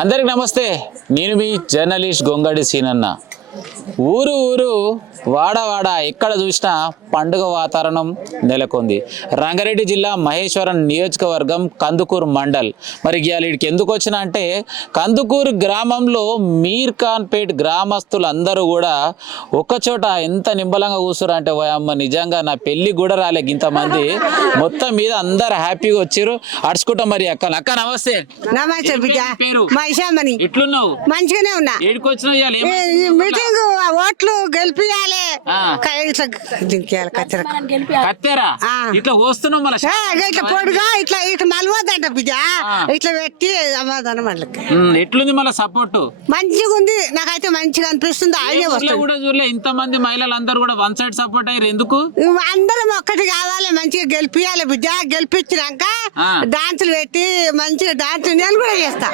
అందరికి నమస్తే. నేను మీ జర్నలిస్ట్ గొంగడి సీనన్న. ఊరు ఊరు వాడ వాడ ఎక్కడ చూసినా పండుగ వాతావరణం నెలకొంది. రంగారెడ్డి జిల్లా మహేశ్వరం నియోజకవర్గం కందుకూరు మండల్. మరి ఇక్కడికి ఎందుకు వచ్చినా అంటే కందుకూరు గ్రామంలో మీర్ ఖాన్ పేట్ గ్రామస్తులు అందరూ కూడా ఒక్కచోట ఎంత నింబలంగా కూర్చురు అంటే అమ్మ నిజంగా నా పెళ్లి కూడా రాలే ఇంతమంది. మొత్తం మీద అందరు హ్యాపీగా వచ్చారు అడుచుకుంటాం. మరి అక్క నమస్తే. పేరు ఎట్లున్నావు? మంచిగానే ఉన్నా. ఏడికి వచ్చినావు? మీటింగ్ ఓట్లు గెలిపియాలి. కత్తెరా ఇట్లా వస్తున్నావు మళ్ళీ ఇట్లా పొడుగా ఇట్లా ఇట్లా మలవద్దంట బిడ్డ. ఇట్లా పెట్టి సమాధానం వాళ్ళకి. ఎట్లుంది మళ్ళీ సపోర్ట్? మంచిగా ఉంది, నాకైతే మంచిగా అనిపిస్తుంది. కూడా చూడలే ఇంత మంది మహిళలు అందరూ కూడా వన్ సైడ్ సపోర్ట్ అయ్యారు. ఎందుకు? అందరం ఒక్కటి కావాలి, మంచిగా గెలిపియాలి బిడ్డ. గెలిపించినాక డాన్సులు పెట్టి మంచిగా డాన్స్ నేను కూడా చేస్తా.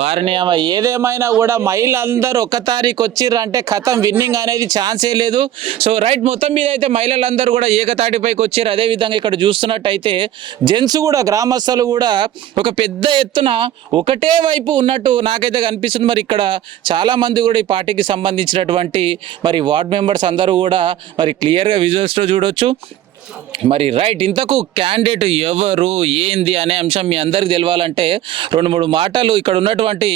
వారిని ఏదేమైనా కూడా మహిళలందరూ ఒక్క తారీఖు వచ్చిర్రు అంటే కథం విన్నింగ్ అనేది ఛాన్సే లేదు. సో రైట్, మొత్తం మీద అయితే మహిళలందరూ కూడా ఏకతాటిపైకి వచ్చారు. అదే విధంగా ఇక్కడ చూస్తున్నట్టయితే జెంట్స్ కూడా గ్రామస్తులు కూడా ఒక పెద్ద ఎత్తున ఒకటే వైపు ఉన్నట్టు నాకైతే కనిపిస్తుంది. మరి ఇక్కడ చాలా మంది కూడా ఈ పార్టీకి సంబంధించినటువంటి మరి వార్డ్ మెంబర్స్ అందరూ కూడా మరి క్లియర్గా విజువల్స్లో చూడొచ్చు. మరి రైట్, ఇంతకు క్యాండిడేట్ ఎవరు ఏంది అనే అంశం మీ అందరికి తెలవాలంటే 2-3 మాటలు ఇక్కడ ఉన్నటువంటి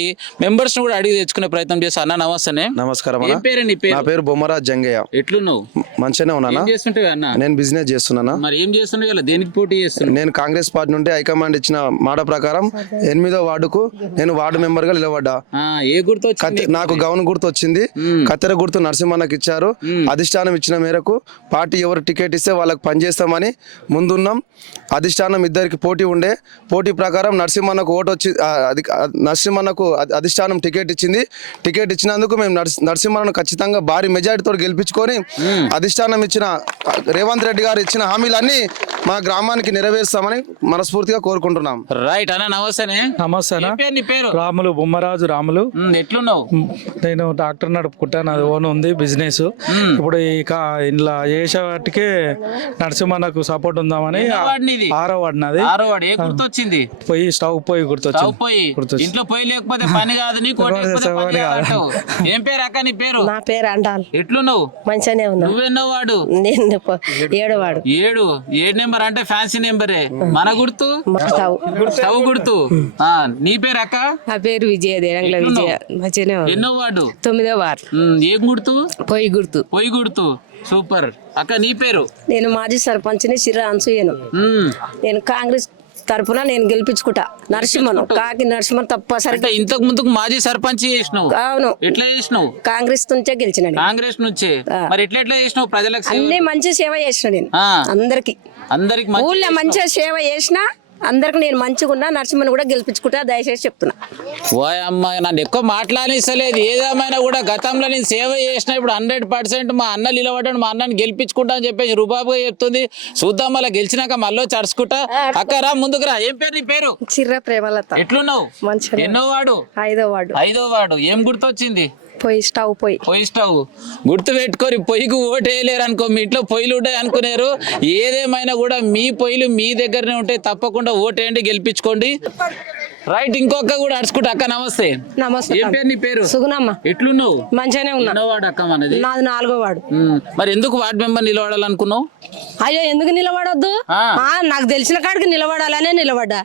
మెంబర్స్ కూడా అడిగి తెచ్చుకునే ప్రయత్నం చేస్తా. అన్న నమస్తే. నమస్కారం. ఏం పేరు నీ పేరు? నా పేరు బొమ్మరాజ్ జంగయ్య. ఎట్లున్నావు? మంచిగానే ఉన్నానా? చేస్తుంటావు అన్న? నేను బిజినెస్ చేస్తున్నానా. మరి ఏం చేస్తున్నావు? దేనికి పోటీ చేస్తున్నావు? నేను కాంగ్రెస్ పార్టీ నుండి హైకమాండ్ ఇచ్చిన మాట ప్రకారం 8వ వార్డుకు నేను వార్డు మెంబర్ గా నిలబడ్డా. ఏ గుర్తు? నాకు గౌన్ గుర్తు వచ్చింది. కత్తెర గుర్తు నరసింహన్నకి ఇచ్చారు. అధిష్టానం ఇచ్చిన మేరకు పార్టీ ఎవరు టికెట్ ఇస్తే వాళ్ళకి పనిచేస్తామని ముందున్నాం. అధిష్టానం ఇద్దరికి పోటీ ఉండే. పోటీ ప్రకారం నరసింహన్నకు ఓటు వచ్చి నరసింహన్నకు అధిష్టానం టికెట్ ఇచ్చింది. టికెట్ ఇచ్చినందుకు మేము నరసింహన్నను ఖచ్చితంగా భారీ మెజారిటీతో గెలిపించుకొని అధిష్టానం ఇచ్చిన రేవంత్ రెడ్డి గారు ఇచ్చిన హామీలన్నీ మా గ్రామానికి నెరవేరుస్తామని మనస్ఫూర్తిగా కోరుకుంటున్నాం. రైట్ అన్న నమస్తే. నమస్తే. రాములు, బొమ్మరాజు రాములు. ఎట్లున్నావు? నేను డాక్టర్ నడుపుకుంటాను, అది ఓన్ ఉంది బిజినెస్. ఇప్పుడు ఇక ఇంట్లో చేసేవాటికే నరసింహన్నకు సపోర్ట్ ఉందామని 6వ వార్డు నాది. ఏ గుర్తు వచ్చింది? స్టవ్ పొయ్యి గుర్తొచ్చింది. ఇంట్లో పొయ్యి లేకపోతే పని కాదు నీకు. ఏం పేరు అక్క నీ పేరు? నా పేరు అండాల్. ఎట్లున్నావు? మంచిగానే ఉన్నా. నువ్వెన్నో వాడు? నేను 7వ వాడు. 7 నెంబర్ అంటే ఫ్యాన్సీ నెంబరే. మన గుర్తు స్టవ్ గుర్తు. నీ పేరు అక్క? నా పేరు విజయ. విజయ. మంచిగానే ఉన్నా. ఎన్నో వాడు? 9వ వార్డు. ఏం గుర్తు? పొయ్యి గుర్తు. పొయ్యి గుర్తు. సూపర్ అక్క. నీ పేరు? నేను మాజీ సర్పంచ్ని సిర్ర అన్సూయను. నేను కాంగ్రెస్ తరపున నేను గెలిపించుకుంటా నరసింహను. కాకి నరసింహన్ తప్పసరి. ఇంతకు ముందుకు మాజీ సర్పంచ్ చేసినావు? అవును. ఎట్లా చేసినావు? కాంగ్రెస్ నుంచే గెలిచిన. కాంగ్రెస్ నుంచే. మరి ఎట్లా చేసినావు? ప్రజలకు అన్ని మంచి సేవ చేసిన నేను. అందరికి ఊళ్ళో మంచిగా సేవ చేసిన. అందరికి నేను మంచిగా ఉన్నా. నరసింహన్ కూడా గెలిపించుకుంటా, దయచేసి చెప్తున్నా. అమ్మ నన్ను ఎక్కువ మాట్లాడనిస్తలేదు. ఏదేమైనా కూడా గతంలో నేను సేవ చేసిన. ఇప్పుడు 100% మా అన్న నిలబడ్డాడు, మా అన్నని గెలిపించుకుంటా అని చెప్పేసి రూబాబుగా చెప్తుంది. చూద్దాం మళ్ళీ గెలిచినాక మళ్ళీ చరుచుకుంటా. అక్క రా ముందుకు రా. ఏం పేరు నీ పేరు? చిర్ర ప్రేమలత. ఎట్లున్నావు? మంచిగా. ఎన్నో వాడు? 5వ వార్డు. 5వ వార్డు. ఏం గుర్తొచ్చింది? పొయ్యి స్టవ్. పొయ్యి స్టవ్ గుర్తు పెట్టుకోరు. పొయ్యికి ఓటు వేయలేరు అనుకో. మీ ఇంట్లో పొయ్యిలు ఉంటాయి అనుకునేరు. ఏదేమైనా కూడా మీ పొయ్యిలు మీ దగ్గరనే ఉంటాయి. తప్పకుండా ఓటు వేయండి, గెలిపించుకోండి. రైట్, ఇంకొక కూడా అడుచుకుంటా. అక్క నమస్తే. నమస్తే. ఏం పేరు నీ పేరు? సుగుణమ్మ. ఎట్లున్నావు? మంచిగానే ఉన్నా. వాడు అక్క మనది? నాది 4వ వార్డు. మరి ఎందుకు వార్డు మెంబర్ నిలబడాలనుకున్నావు? అయ్యో ఎందుకు నిలబడొద్దు? నాకు తెలిసిన కాడికి నిలబడాలనే నిలబడ్డా.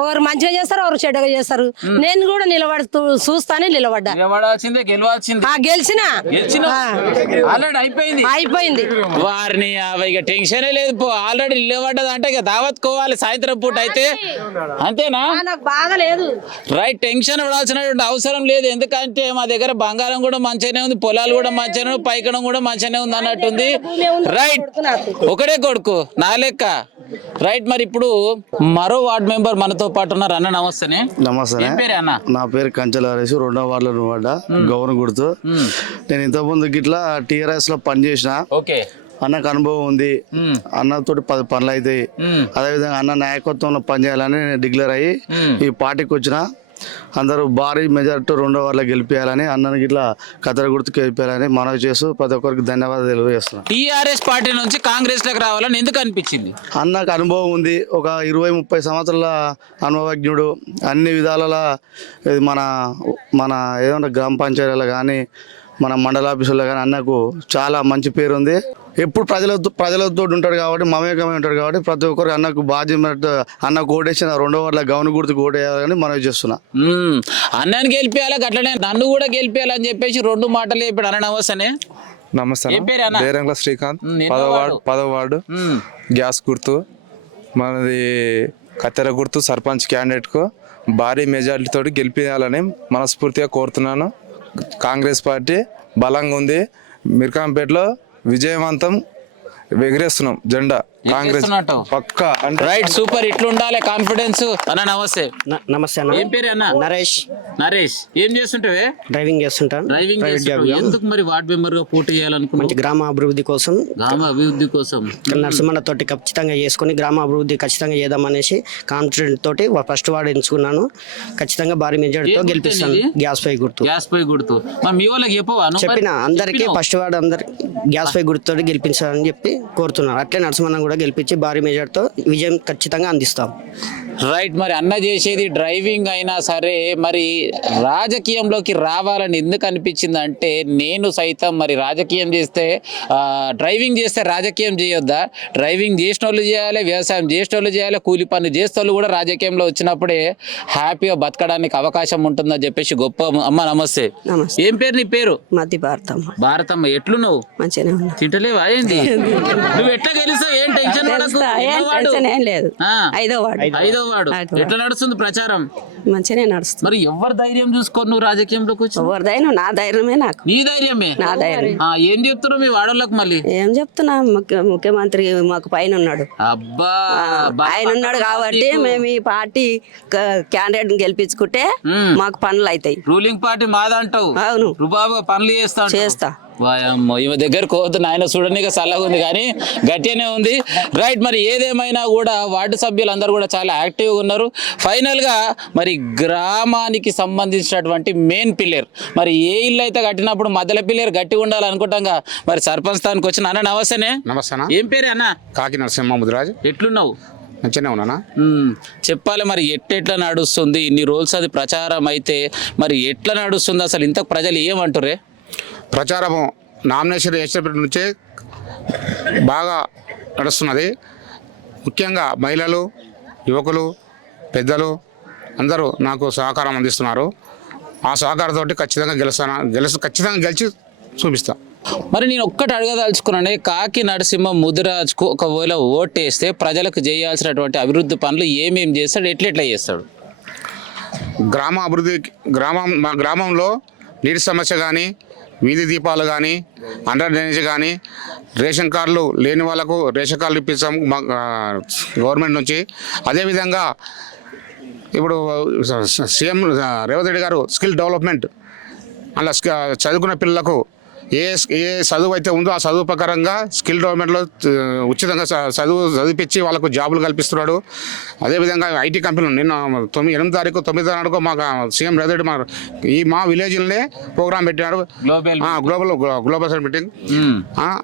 ఒకరు మంచిగా చేస్తారు, ఒకరు చెడ్డగా చేస్తారు. నేను కూడా నిలబడుతూ చూస్తానే నిలబడ్డా. నిలబడాల్సిందే, గెలవాల్సిందే. గెలిచిన. ఆల్రెడీ అయిపోయింది. వారిని ఇక టెన్షనే లేదు. ఆల్రెడీ నిలబడ్డది అంటే ఇక దావత్కోవాలి సాయంత్రం పూట అయితే. అంతేనా? నాకు బాగా లేదు. రైట్, టెన్షన్ పడాల్సినటువంటి అవసరం లేదు. ఎందుకంటే మా దగ్గర బంగారం కూడా మంచిగానే ఉంది, పొలాలు కూడా మంచిగానే, పైకడం కూడా మంచిగానే ఉంది అన్నట్టుంది. రైట్, ఒకడే కొడుకు నా లెక్క. రైట్, మరి ఇప్పుడు మరో వార్డ్ మెంబర్ మనతో పాటు ఉన్నారు. అన్న నమస్తే. నమస్తే. పేరు అన్న? నా పేరు కంచెల హరీష్. 2వ వార్డులో పడ్డా. గౌరవ గుర్తు. నేను ఇంతకుముందు గిట్లా TRS లో పనిచేసిన. ఓకే. అన్నకు అనుభవం ఉంది. అన్నతో 10 పనులు అవుతాయి. అదేవిధంగా అన్న నాయకత్వంలో పనిచేయాలని నేను డిక్లేర్ అయ్యి ఈ పార్టీకి వచ్చిన. అందరూ భారీ మెజార్టీ 2వ వార్డులో గెలిపించాలని అన్నకి ఇట్లా కత్తెర గుర్తుకు గెలిపించాలని మనవి చేస్తూ ప్రతి ఒక్కరికి ధన్యవాదాలు తెలియజేస్తున్నాను. టీఆర్ఎస్ పార్టీ నుంచి కాంగ్రెస్ లోకి రావాలని ఎందుకు అనిపించింది? అన్నకు అనుభవం ఉంది, ఒక 20-30 సంవత్సరాల అనుభవజ్ఞుడు. అన్ని విధాల మన ఏదైనా గ్రామ పంచాయతీలో కానీ మన మండల ఆఫీసులో కానీ అన్నకు చాలా మంచి పేరు ఉంది. ఎప్పుడు ప్రజలతో ఉంటాడు కాబట్టి మమేకమై ఉంటాడు కాబట్టి ప్రతి ఒక్కరు అన్నకు బాధ్యత అన్నకు ఓటేసిన 2వ వార్డులో గౌను గుర్తుకు ఓటేయాలని మనవి చేస్తున్నా. అన్నని గెలిపేయాలి, అట్లనే నన్ను కూడా గెలిపేయాలని చెప్పేసి 2 మాటలు చెప్పాడు అన్న. నమస్తే. నమస్తే. ఏం పేరు అన్న? బేరంల శ్రీకాంత్, ఎన్నో 10వ వార్డు గ్యాస్ గుర్తు మనది. కత్తెర గుర్తు సర్పంచ్ క్యాండిడేట్కు భారీ మెజారిటీ తోటి గెలిపించాలని మనస్ఫూర్తిగా కోరుతున్నాను. కాంగ్రెస్ పార్టీ బలంగా ఉంది. మిర్కాంపేటలో విజయవంతం ఎగిరేస్తున్నాం జెండా కాంగ్రెస్ పక్కా. Right, super. ఇట్లుండాలి కాన్ఫిడెన్స్ అన్న. నమస్తే. నమస్తే అన్న. ఏం పేరు అన్న? నరేష్. నరేష్, ఏం చేస్తుంటావే? డ్రైవింగ్ చేస్తుంటాను. డ్రైవింగ్ చేస్తుంటావు. ఎందుకు మరి వార్డ్ మెంబర్ గా పోటీ చేయాలనుకున్నావు? మంచి గ్రామ అభివృద్ధి కోసం. గ్రామ అభివృద్ధి కోసం నరసింహన్న తోటి ఖచ్చితంగా చేసుకుని గ్రామ అభివృద్ధి ఖచ్చితంగా చేద్దామనేసి కాన్ఫిడెంట్ తోటి ఫస్ట్ వార్డు ఎంచుకున్నాను. ఖచ్చితంగా భారీ మెజార్టీతో గెలిపిస్తాను. గ్యాస్ పై గుర్తు. గ్యాస్ పై గుర్తు. మరి మీ వాళ్ళకి చెప్పవా? చెప్పిన అందరికీ ఫస్ట్ వార్డు అందరు గ్యాస్ పై గుర్తుతో గెలిపించాలని చెప్పి కోరుతున్నారు. అట్లే నరసింహన్న కూడా గెలిపించి భారీ మెజార్టీతో విజయం ఖచ్చితంగా అందిస్తాం. రైట్, మరి అన్న చేసేది డ్రైవింగ్ అయినా సరే మరి రాజకీయంలోకి రావాలని ఎందుకు అనిపించింది అంటే, నేను సైతం మరి రాజకీయం చేస్తే డ్రైవింగ్ చేస్తే రాజకీయం చేయొద్దా? డ్రైవింగ్ చేసిన వాళ్ళు చేయాలి, వ్యవసాయం చేసిన వాళ్ళు చేయాలి, కూలి పని చేసే వాళ్ళు కూడా రాజకీయంలో వచ్చినప్పుడే హ్యాపీగా బతకడానికి అవకాశం ఉంటుందని చెప్పేసి గొప్ప అమ్మ. నమస్తే. ఏం పేరు నీ పేరు? మధ్య భారతమ్మ. భారతమ్మ, ఎట్లున్నావు? మంచిగానే ఉన్నా. తింటలేవా ఏంది? నువ్వు ఎట్లా గెలుస్తావు? ఏం టెన్షన్ పడకు. ఏం లేదు. 5వ వార్డు. ఎట్లా నడుస్తుంది ప్రచారం? మంచిగానే నడుస్తుంది. మరి ఎవరి ధైర్యం చూసుకొని నువ్వు రాజకీయంలోకి వచ్చి? ఎవరి ధైర్యం? నా ధైర్యమే. నాకు నీ ధైర్యమే? నా ధైర్యం. ఏం చెప్తున్నావు మీ వాడోళ్ళకి? మళ్ళీ ఏం చెప్తున్నా, ముఖ్యమంత్రి మాకు పైన ఉన్నాడు. అబ్బా, ఆయన ఉన్నాడు కాబట్టి మేము ఈ పార్టీ క్యాండిడేట్ గెలిపించుకుంటే మాకు పనులు అవుతాయి. రూలింగ్ పార్టీ మాదంటావు? అవును. రుబాబుగా పనులు చేస్తా. వాయమ్మో, ఈమె దగ్గరకు పోతుంది. ఆయన చూడడానికి చల్లగా ఉంది కానీ గట్టిగానే ఉంది. రైట్, మరి ఏదేమైనా కూడా వార్డు సభ్యులందరూ కూడా చాలా యాక్టివ్గా ఉన్నారు. ఫైనల్గా మరి గ్రామానికి సంబంధించినటువంటి మెయిన్ పిల్లర్, మరి ఏ ఇల్లు అయితే కట్టినప్పుడు మధ్యలో పిల్లర్ గట్టిగా ఉండాలనుకుంటాంగా. మరి సర్పంచ్ స్థానికి వచ్చిన అన్న. నమస్తేనే. నమస్తే. ఏం పేరు అన్న? కాకి నరసింహ ముదిరాజ్. ఎట్లున్నావు? మంచిగానే ఉన్నానా? చెప్పాలి, మరి ఎట్లా నడుస్తుంది? ఇన్ని రోజులు అది ప్రచారం అయితే మరి ఎట్లా నడుస్తుంది అసలు? ఇంత ప్రజలు ఏమంటారే? ప్రచారము నామినేషన్ వేసినప్పటి నుంచే బాగా నడుస్తున్నది. ముఖ్యంగా మహిళలు, యువకులు, పెద్దలు అందరూ నాకు సహకారం అందిస్తున్నారు. ఆ సహకారంతో ఖచ్చితంగా ఖచ్చితంగా గెలిచి చూపిస్తా. మరి నేను ఒక్కటి అడగదలుచుకున్నాను, కాకి నరసింహ ముదిరాజ్కు ఒకవేళ ఓటేస్తే ప్రజలకు చేయాల్సినటువంటి అభివృద్ధి పనులు ఏమేమి చేస్తాడు, ఎట్లా చేస్తాడు? గ్రామ అభివృద్ధి, మా గ్రామంలో నీటి సమస్య కానీ, వీధి దీపాలు కానీ, అండర్ డ్రైనేజ్ కానీ, రేషన్ కార్డులు లేని వాళ్ళకు రేషన్ కార్డులు ఇప్పిస్తాం గవర్నమెంట్ నుంచి. అదేవిధంగా ఇప్పుడు సీఎం రేవంత్ రెడ్డి గారు స్కిల్ డెవలప్మెంట్, అలా చదువుకున్న పిల్లలకు ఏ చదువు అయితే ఉందో ఆ చదువు ప్రకారంగా స్కిల్ డెవలప్మెంట్లో ఉచితంగా చదివిపించి వాళ్ళకు జాబులు కల్పిస్తున్నాడు. అదేవిధంగా ఐటీ కంపెనీలు నిన్న 8వ తారీఖు 9వ తారీఖు మాకు సీఎం రేవంత్ రెడ్డి మా విలేజ్లోనే ప్రోగ్రామ్ పెట్టినాడు, గ్లోబల్ సైడ్ మీటింగ్.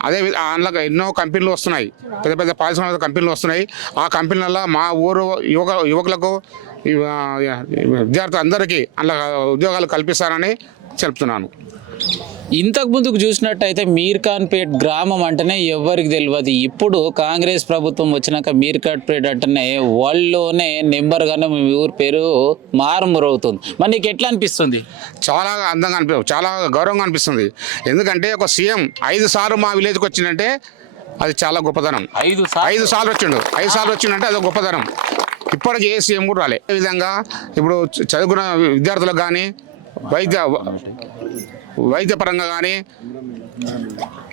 అదే అందులో ఎన్నో కంపెనీలు వస్తున్నాయి, పెద్ద పెద్ద పారిశ్రామిక కంపెనీలు వస్తున్నాయి. ఆ కంపెనీలలో మా ఊరు యువకులకు విద్యార్థులు అందరికీ అందులో ఉద్యోగాలు కల్పిస్తారని చెప్తున్నాను. ఇంతకు ముందుకు చూసినట్టయితే మీర్ఖాన్పేట్ గ్రామం అంటేనే ఎవరికి తెలియదు. ఇప్పుడు కాంగ్రెస్ ప్రభుత్వం వచ్చినాక మీర్ఖాన్పేట్ అంటేనే వాళ్ళలోనే నెంబర్గానే మీ ఊరి పేరు మారుమూరవుతుంది. మరి నీకు ఎట్లా అనిపిస్తుంది? చాలా అందంగా చాలా గౌరవంగా అనిపిస్తుంది. ఎందుకంటే ఒక సీఎం 5 సార్లు మా విలేజ్కి వచ్చిందంటే అది చాలా గొప్పతనం. 5 సార్లు వచ్చిందంటే అది గొప్పతనం. ఇప్పటికి ఏ సీఎం కూడా రాలే. అదేవిధంగా ఇప్పుడు చదువుకున్న విద్యార్థులకు కానీ, వైద్యపరంగా కానీ,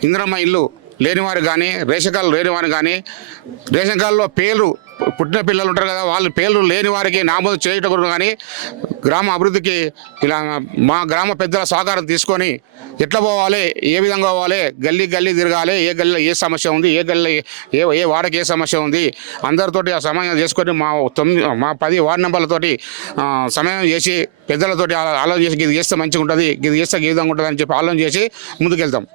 ఇందిరమ్మ ఇల్లు లేనివారు కానీ, రేషన్ కార్డులు లేనివారు కానీ, రేషన్ కార్డులో పేర్లు పుట్టిన పిల్లలు ఉంటారు కదా, వాళ్ళ పేర్లు లేని వారికి నామోదు చేయటం కానీ గ్రామ అభివృద్ధికి ఇలా మా గ్రామ పెద్దల సహకారం తీసుకొని ఎట్లా పోవాలి, ఏ విధంగా పోవాలి, గల్లీ గల్లీ తిరగాలి, ఏ గల్లీలో ఏ సమస్య ఉంది, ఏ గల్లీ ఏ వాడకి ఏ సమస్య ఉంది, అందరితోటి ఆ సమయం చేసుకొని మా 10 వార్డు మెంబర్లతోటి సమయం చేసి పెద్దలతోటి ఆలోచన చేసి ఇది చేస్తే మంచిగా ఉంటుంది, ఇది చేస్తే ఈ విధంగా ఉంటుంది అని చెప్పి ఆలోచన చేసి ముందుకెళ్తాం.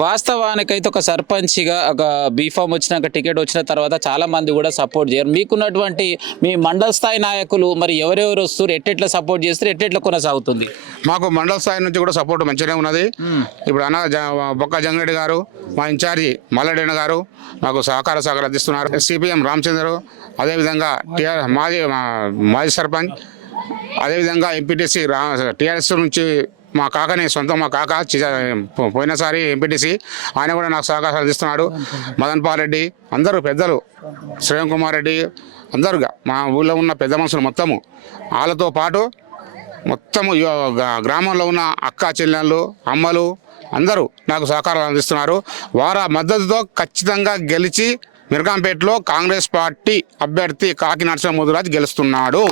వాస్తవానికైతే ఒక సర్పంచ్గా ఒక బీఫామ్ వచ్చినాక టికెట్ వచ్చిన తర్వాత చాలా మంది కూడా సపోర్ట్ చేయరు. మీకున్నటువంటి మీ మండల స్థాయి నాయకులు మరి ఎవరెవరు వస్తారు, ఎట్టెట్లా సపోర్ట్ చేస్తారు, ఎట్టెట్లా కొనసాగుతుంది? మాకు మండల స్థాయి నుంచి కూడా సపోర్ట్ మంచిగానే ఉన్నది. ఇప్పుడు బొక్క జంగరెడ్డి గారు, మా ఇన్ఛార్జి మల్లెడ్డి గారు మాకు సహకారం అందిస్తున్నారు. సిపిఎం రామచంద్రు, అదేవిధంగా మాజీ సర్పంచ్, అదేవిధంగా ఎంపీటీసీ టీఆర్ఎస్ నుంచి మా కాకని సొంతం, మా కాక పోయినసారి ఎంపీటీసీ, ఆయన కూడా నాకు సహకారం అందిస్తున్నాడు. మదన్ పాల్ రెడ్డి, అందరూ పెద్దలు, శ్రేయం కుమార్ రెడ్డి, అందరుగా మా ఊళ్ళో ఉన్న పెద్ద మనుషులు మొత్తము, వాళ్ళతో పాటు మొత్తము గ్రామంలో ఉన్న అక్క చెల్లెళ్ళు, అమ్మలు అందరూ నాకు సహకారం అందిస్తున్నారు. వారి మద్దతుతో ఖచ్చితంగా గెలిచి మిర్గాంపేటలో కాంగ్రెస్ పార్టీ అభ్యర్థి కాకి నరసింహ ముదిరాజ్ గెలుస్తున్నాడు.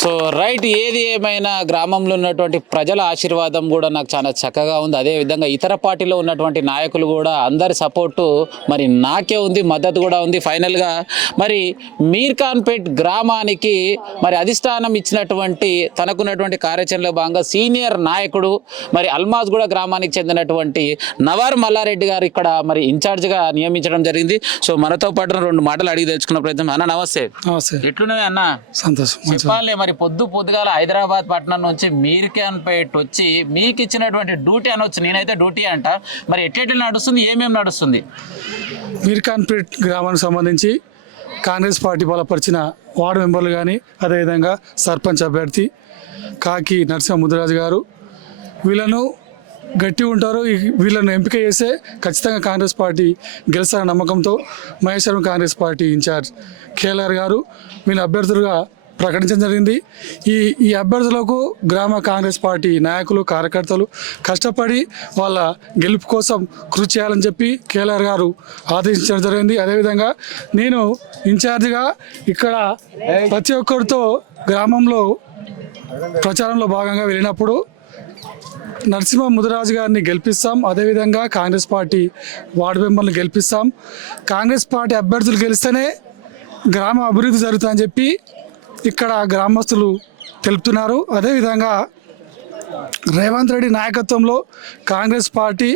సో రైట్, ఏది ఏమైనా గ్రామంలో ఉన్నటువంటి ప్రజల ఆశీర్వాదం కూడా నాకు చాలా చక్కగా ఉంది. అదేవిధంగా ఇతర పార్టీలో ఉన్నటువంటి నాయకులు కూడా అందరి సపోర్టు మరి నాకే ఉంది, మద్దతు కూడా ఉంది. ఫైనల్గా మరి మీర్ఖాన్పేట్ గ్రామానికి మరి అధిష్టానం ఇచ్చినటువంటి తనకున్నటువంటి కార్యాచరణలో భాగంగా సీనియర్ నాయకుడు మరి అల్మాజ్గూడ గ్రామానికి చెందినటువంటి నవార్ మల్లారెడ్డి గారు ఇక్కడ మరి ఇన్ఛార్జ్గా నియమించడం జరిగింది. సో మనతో పాటు 2 మాటలు అడిగి తెలుసుకున్న ప్రయత్నం. అన్న నమస్తే. ఎట్లున్నావే అన్న? సంతోషం. చెప్పాలి, మరి పొద్దుగాల హైదరాబాద్ పట్టణం నుంచి మీర్ఖాన్పేట్ వచ్చి మీకు ఇచ్చినటువంటి డ్యూటీ అనొచ్చు, నేనైతే డ్యూటీ అంట, మరి ఎట్లా నడుస్తుంది, ఏమేమి నడుస్తుంది? మీర్ఖాన్పేట్ గ్రామానికి సంబంధించి కాంగ్రెస్ పార్టీ బలపరిచిన వార్డు మెంబర్లు కానీ, అదేవిధంగా సర్పంచ్ అభ్యర్థి కాకి నరసింహ ముదిరాజు గారు, వీళ్ళను గట్టి ఉంటారు. వీళ్ళను ఎంపిక చేస్తే ఖచ్చితంగా కాంగ్రెస్ పార్టీ గెలుస్తారన్న నమ్మకంతో Maheshwaram Congress party incharge KLR garu వీళ్ళ అభ్యర్థులుగా ప్రకటించడం జరిగింది. ఈ అభ్యర్థులకు గ్రామ కాంగ్రెస్ పార్టీ నాయకులు, కార్యకర్తలు కష్టపడి వాళ్ళ గెలుపు కోసం కృషి చేయాలని చెప్పి కేఎల్ఆర్ గారు ఆదేశించడం జరిగింది. అదేవిధంగా నేను ఇన్ఛార్జిగా ఇక్కడ ప్రతి ఒక్కరితో గ్రామంలో ప్రచారంలో భాగంగా వెళ్ళినప్పుడు నరసింహ ముదిరాజు గారిని గెలిపిస్తాం, అదేవిధంగా కాంగ్రెస్ పార్టీ వార్డు మెంబర్ని గెలిపిస్తాం, కాంగ్రెస్ పార్టీ అభ్యర్థులు గెలిస్తేనే గ్రామ అభివృద్ధి జరుగుతుందని చెప్పి ఇక్కడ గ్రామస్తులు తెలుపుతున్నారు. అదేవిధంగా రేవంత్ రెడ్డి నాయకత్వంలో కాంగ్రెస్ పార్టీ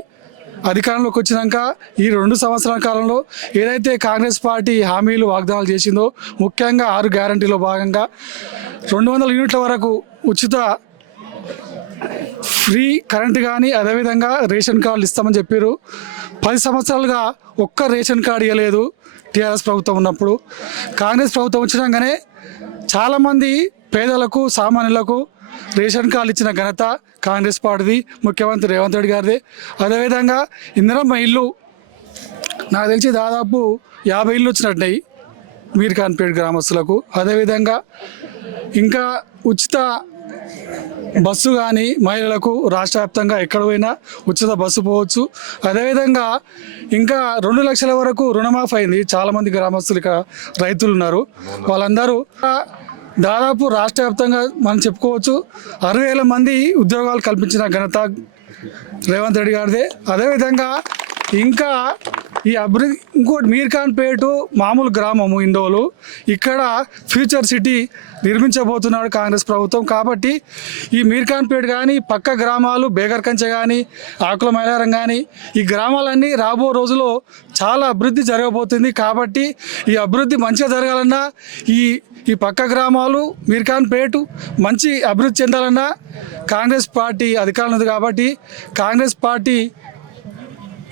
అధికారంలోకి వచ్చినాక ఈ 2 సంవత్సరాల కాలంలో ఏదైతే కాంగ్రెస్ పార్టీ హామీలు వాగ్దానాలు చేసిందో, ముఖ్యంగా 6 గ్యారంటీలో భాగంగా 200 యూనిట్ల వరకు ఉచిత ఫ్రీ కరెంటు కానీ, అదేవిధంగా రేషన్ కార్డులు ఇస్తామని చెప్పారు. 10 సంవత్సరాలుగా ఒక్క రేషన్ కార్డు ఇవ్వలేదు టీఆర్ఎస్ ప్రభుత్వం ఉన్నప్పుడు. కాంగ్రెస్ ప్రభుత్వం వచ్చినాకనే చాలామంది పేదలకు, సామాన్యులకు రేషన్ కార్డులు ఇచ్చిన ఘనత కాంగ్రెస్ పార్టీది, ముఖ్యమంత్రి రేవంత్ రెడ్డి గారిది. అదేవిధంగా ఇందిరమ్మ ఇల్లు నాకు తెలిసి దాదాపు 50 ఇళ్ళు వచ్చినట్టున్నాయి మీర్ఖాన్పేట్ గ్రామస్తులకు. అదేవిధంగా ఇంకా ఉచిత బస్సు కానీ మహిళలకు రాష్ట్ర వ్యాప్తంగా ఎక్కడ పోయినా ఉచిత బస్సు పోవచ్చు. అదేవిధంగా ఇంకా 2 లక్షల వరకు రుణమాఫీ అయింది. చాలామంది గ్రామస్తులు ఇక్కడ రైతులు ఉన్నారు, వాళ్ళందరూ దాదాపు రాష్ట్ర వ్యాప్తంగా మనం చెప్పుకోవచ్చు 60,000 మంది ఉద్యోగాలు కల్పించిన ఘనత రేవంత్ రెడ్డి గారిదే. అదేవిధంగా ఇంకా ఈ అభివృద్ధి ఇంకోటి మీర్ఖాన్పేట మామూలు గ్రామము ఇండోలు, ఇక్కడ ఫ్యూచర్ సిటీ నిర్మించబోతున్నాడు కాంగ్రెస్ ప్రభుత్వం. కాబట్టి ఈ మీర్ఖాన్పేట కానీ, పక్క గ్రామాలు బేగర్కంచె కానీ, ఆకుల మైలారం కానీ, ఈ గ్రామాలన్నీ రాబో రోజుల్లో చాలా అభివృద్ధి జరగబోతుంది. కాబట్టి ఈ అభివృద్ధి మంచిగా జరగాలన్నా, ఈ పక్క గ్రామాలు మీర్ఖాన్పేట మంచి అభివృద్ధి చెందాలన్నా కాంగ్రెస్ పార్టీ అధికారంలో ఉంది. కాబట్టి కాంగ్రెస్ పార్టీ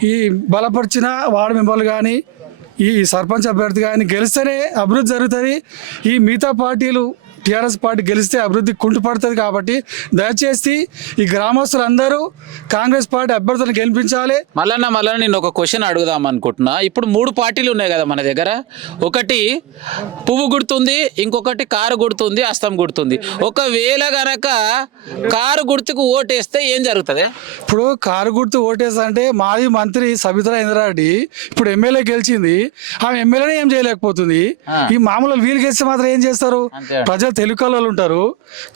ఈ బలపరిచిన వార్డు మెంబర్లు కానీ, ఈ సర్పంచ్ అభ్యర్థి కానీ గెలిస్తేనే అభివృద్ధి జరుగుతుంది. ఈ మిగతా పార్టీలు టీఆర్ఎస్ పార్టీ గెలిస్తే అభివృద్ధి కుంటుపడుతుంది. కాబట్టి దయచేసి ఈ గ్రామస్తులందరూ కాంగ్రెస్ పార్టీ అభ్యర్థులను గెలిపించాలి. మళ్ళా నేను ఒక క్వశ్చన్ అడుగుదాం అనుకుంటున్నా. ఇప్పుడు 3 పార్టీలు ఉన్నాయి కదా మన దగ్గర. ఒకటి పువ్వు గుర్తుంది, ఇంకొకటి కారు గుర్తుంది, అస్తం గుర్తుంది. ఒకవేళ గనక కారు గుర్తుకు ఓటేస్తే ఏం జరుగుతుంది? ఇప్పుడు కారు గుర్తు ఓటేస్తా అంటే మాజీ మంత్రి సబితా ఇంద్రారెడ్డి ఇప్పుడు ఎమ్మెల్యే గెలిచింది, ఆమె ఎమ్మెల్యేనే ఏం చేయలేకపోతుంది. ఈ మామూలు వీళ్ళు గెలిస్తే మాత్రం ఏం చేస్తారు? ప్రజలు తెలుగు వాళ్ళు ఉంటారు.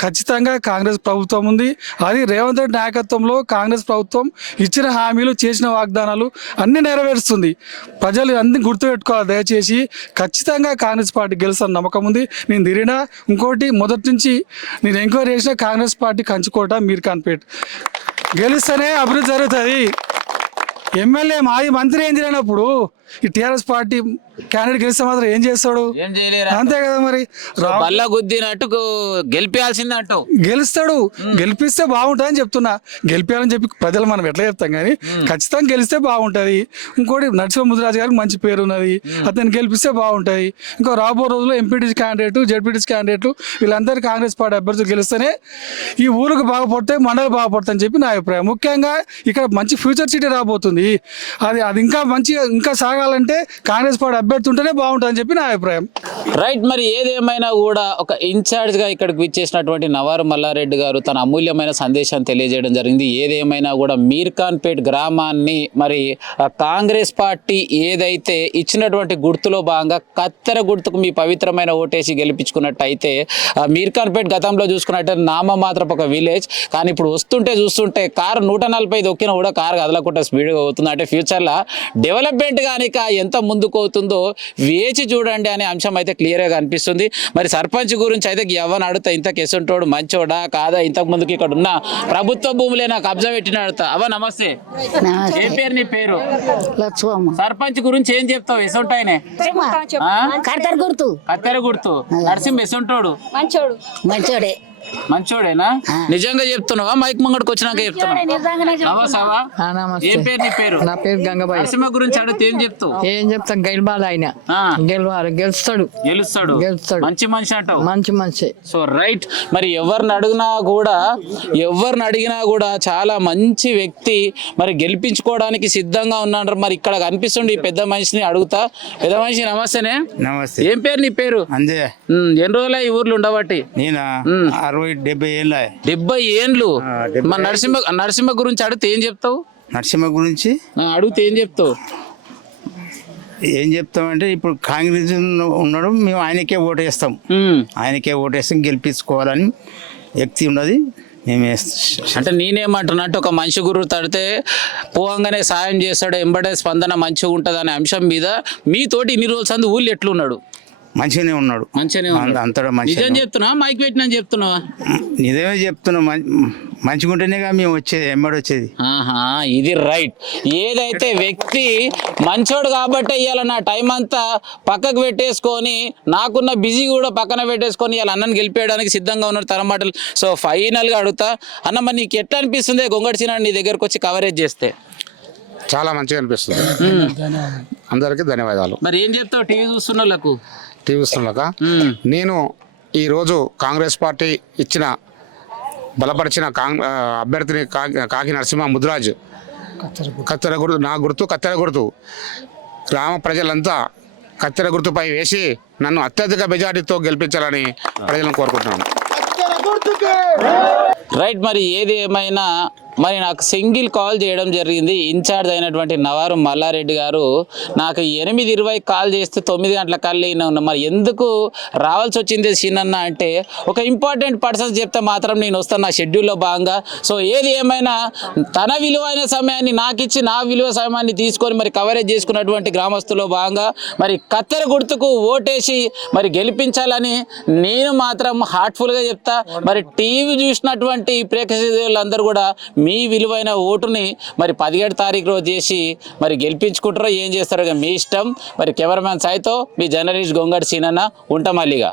ఖచ్చితంగా కాంగ్రెస్ ప్రభుత్వం ఉంది. అది రేవంత్ రెడ్డి నాయకత్వంలో కాంగ్రెస్ ప్రభుత్వం ఇచ్చిన హామీలు, చేసిన వాగ్దానాలు అన్ని నెరవేరుస్తుంది. ప్రజలు అన్ని గుర్తుపెట్టుకోవాలి. దయచేసి ఖచ్చితంగా కాంగ్రెస్ పార్టీ గెలుస్తాను నమ్మకం ఉంది. నేను తిరిగినా ఇంకోటి మొదటి నుంచి నేను ఎంక్వైరీ చేసిన కాంగ్రెస్ పార్టీ కంచుకోట మీర్ ఖాన్పేట్ గెలిస్తేనే అభివృద్ధి జరుగుతుంది. ఎమ్మెల్యే మాజీ మంత్రి ఏం తిరిగినప్పుడు ఈ టీఆర్ఎస్ పార్టీ క్యాండిడేట్ గెలిస్తే మాత్రం ఏం చేస్తాడు? ఏం చేయలేరు. అంతే కదా మరి. బల్ల గుద్దినట్టు గెలిపించాల్సిందే అంటావు. గెలుస్తాడు, గెలిపిస్తే బాగుంటుందని చెప్తున్నా. గెలిపించాలని చెప్పి ప్రజలు మనం ఎట్లా చెప్తాం కానీ ఖచ్చితంగా గెలిస్తే బాగుంటుంది. ఇంకోటి నరసింహ ముదిరాజు గారికి మంచి పేరు ఉన్నది, అతన్ని గెలిపిస్తే బాగుంటుంది. ఇంకో రాబో రోజుల్లో ఎంపీటీసీ క్యాండిడేట్, జెడ్పీటీసీ క్యాండిడేట్లు వీళ్ళందరూ కాంగ్రెస్ పార్టీ అభ్యర్థులు గెలిస్తేనే ఈ ఊరికి బాగుపడతాయి, మండలి బాగుపడతాయి అని చెప్పి నా అభిప్రాయం. ముఖ్యంగా ఇక్కడ మంచి ఫ్యూచర్ సిటీ రాబోతుంది. అది ఇంకా మంచిగా ఇంకా సాగాలంటే కాంగ్రెస్ పార్టీ అభ్యర్థి ఉంటేనే బాగుంటుందని చెప్పి నా అభిప్రాయం. రైట్. మరి ఏదేమైనా కూడా ఒక ఇన్ఛార్జ్గా ఇక్కడికి విచ్చేసినటువంటి నవారు మల్లారెడ్డి గారు తన అమూల్యమైన సందేశాన్ని తెలియజేయడం జరిగింది. ఏదేమైనా కూడా మీర్ ఖాన్పేట్ గ్రామాన్ని మరి కాంగ్రెస్ పార్టీ ఏదైతే ఇచ్చినటువంటి గుర్తులో భాగంగా కత్తెర గుర్తుకు మీ పవిత్రమైన ఓటేసి గెలిపించుకున్నట్టయితే మీర్ ఖాన్పేట్ గతంలో చూసుకున్నట్టయితే నామమాత్రపు ఒక విలేజ్, కానీ ఇప్పుడు చూస్తుంటే కారు 140 దొక్కినా కూడా కారు కదలకుండా స్పీడ్గా అవుతుంది. అంటే ఫ్యూచర్లో డెవలప్మెంట్ కానిక ఎంత ముందుకు అవుతుందో వేచి చూడండి అనే అంశం అయితే క్లియర్గా కనిపిస్తుంది. మరి సర్పంచ్ గురించి అయితే ఎవరిని అడుగుతా, ఇంత కేసుంటోడు మంచోడా కాదా, ఇంతకు ముందుకు ఇక్కడ ఉన్న ప్రభుత్వ భూములే నాకు కబ్జా పెట్టిన అడుగుతా. అవ్వ నమస్తే, ఏ పేరు నీ పేరు? సర్పంచ్ గురించి ఏం చెప్తావు? ఎసొంటాయనే కత్తెర గుర్తు నరసింహ ఎసొంటోడు మంచోడే. మంచోడేనా? నిజంగా చెప్తున్నావా? మైక్ ముంగడికి వచ్చినాక చెప్తున్నావా? ఏం పేరు నీ పేరు? నా పేరు గంగబాయి. నరసింహ గురించి అడిగితే ఏం చెప్తావు? ఏం చెప్తా, గెలవాలి ఆయన. గెలుస్తాడు. మంచి మనిషి అంటావు. మంచి మనిషి. So right. మరి ఎవరిని అడిగినా కూడా చాలా మంచి వ్యక్తి, మరి గెలిపించుకోవడానికి సిద్ధంగా ఉన్నాడు. మరి ఇక్కడ కనిపిస్తుండే ఈ పెద్ద మనిషిని అడుగుతా. పెద్ద మనిషి నమస్తేనే. నమస్తే. ఏం పేరు నీ పేరు? అంజయ్య. ఎన్ని రోజులు ఈ ఊర్లో ఉండబట్టి? నేనా 60-70 ఏళ్ళ. 70 ఏండ్లు. మరి నరసింహ గురించి అడిగితే ఏం చెప్తావు? నరసింహ గురించి అడిగితే ఏం చెప్తావు? ఏం చెప్తామంటే ఇప్పుడు కాంగ్రెస్ ఉన్నాడు, మేము ఆయనకే ఓటేస్తాం. ఆయనకే ఓటేస్తాం, గెలిపించుకోవాలని వ్యక్తి ఉన్నది. అంటే నేనేమంటున్నా అంటే ఒక మనిషి గురు తడితే పోవంగానే సాయం చేస్తాడు, ఎంబడే స్పందన మంచిగా ఉంటుంది అనే అంశం మీద మీతోటి ఇన్ని రోజులు సంది ఊళ్ళు ఎట్లున్నాడు? మంచిగానే ఉన్నాడు. అంతటా నిజం చెప్తున్నా, మైక్ పెట్టినా చెప్తున్నావా? నిజమే చెప్తున్నా. మంచిగా ఉంటేనేగా మేము వచ్చేది, ఎంబడి వచ్చేది. ఇది రైట్. ఏదైతే వ్యక్తి మంచోడు కాబట్టి ఇవాళ నా టైం అంతా పక్కకు పెట్టేసుకొని, నాకున్న బిజీ కూడా పక్కన పెట్టేసుకొని ఇవాళ అన్నని గెలిపేయడానికి సిద్ధంగా ఉన్నారు తరమాటలు. సో ఫైనల్గా అడుగుతా అన్న, మరి నీకు ఎట్లా అనిపిస్తుంది గొంగడి సీనాడు నీ దగ్గరకు వచ్చి కవరేజ్ చేస్తే? చాలా మంచిగా అనిపిస్తుంది. అందరికీ ధన్యవాదాలు. మరి ఏం చెప్తావు టీవీ చూస్తున్న వాళ్ళకు? నేను ఈరోజు కాంగ్రెస్ పార్టీ ఇచ్చిన బలపరిచిన అభ్యర్థిని కాకి నరసింహ ముదిరాజ్, కత్తెర గుర్తు నా గుర్తు కత్తెర గుర్తు. గ్రామ ప్రజలంతా కత్తెర గుర్తుపై వేసి నన్ను అత్యధిక మెజార్టీతో గెలిపించాలని ప్రజలను కోరుకుంటున్నాను. రైట్. మరి ఏది ఏమైనా మరి నాకు సింగిల్ కాల్ చేయడం జరిగింది ఇన్ఛార్జ్ అయినటువంటి నవారు మల్లారెడ్డి గారు. నాకు 8:20 కాల్ చేస్తే 9 గంటల కల్లా ఉన్నా. మరి ఎందుకు రావాల్సి వచ్చింది సీనన్న అంటే, ఒక ఇంపార్టెంట్ పర్సన్స్ చెప్తే మాత్రం నేను వస్తాను నా షెడ్యూల్లో భాగంగా. సో ఏది ఏమైనా తన విలువైన సమయాన్ని నాకు ఇచ్చి నా విలువ సమయాన్ని తీసుకొని మరి కవరేజ్ చేసుకున్నటువంటి గ్రామస్తుల్లో భాగంగా మరి కత్తెర గుర్తుకు ఓటేసి మరి గెలిపించాలని నేను మాత్రం హార్ట్ఫుల్గా చెప్తా. మరి టీవీ చూసినటువంటి ప్రేక్షకులందరూ కూడా మీ విలువైన ఓటుని మరి 17 తారీఖు రోజు చేసి మరి గెలిపించుకుంటారో ఏం చేస్తారో మీ ఇష్టం. మరి కెమెరామ్యాన్ సాయితో మీ జర్నలిస్ట్ గొంగడి సీనన్న ఉంటాం మళ్ళీగా.